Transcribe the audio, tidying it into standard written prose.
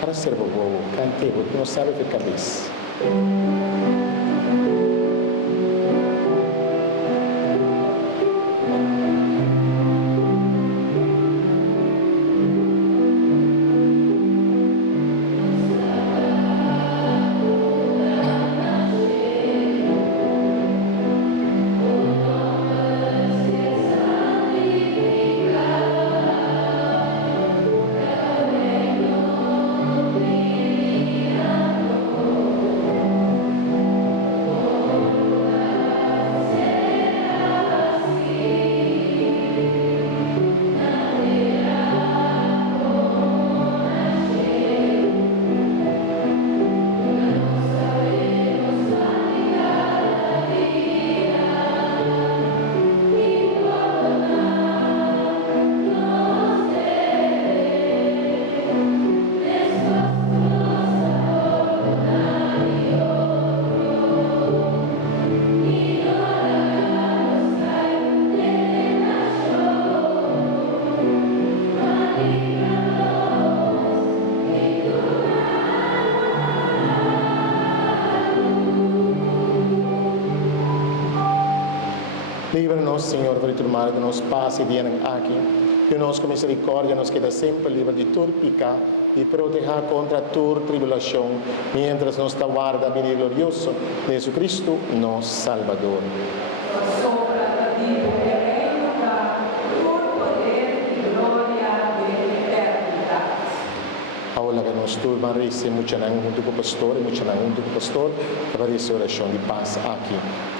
para servo vovo, cantego, que não sabe de cabeça. Livra-nos, Senhor, de todo mal, que nos paz e bien aqui. Que nos com misericórdia nos queda sempre livre de todo pecado e proteja contra toda tribulação, mientras nos aguarda a vida glorioso de Jesucristo, nosso Salvador. Ahora que nos turma rece mucha junto com o pastor, que aparece oração de paz aqui.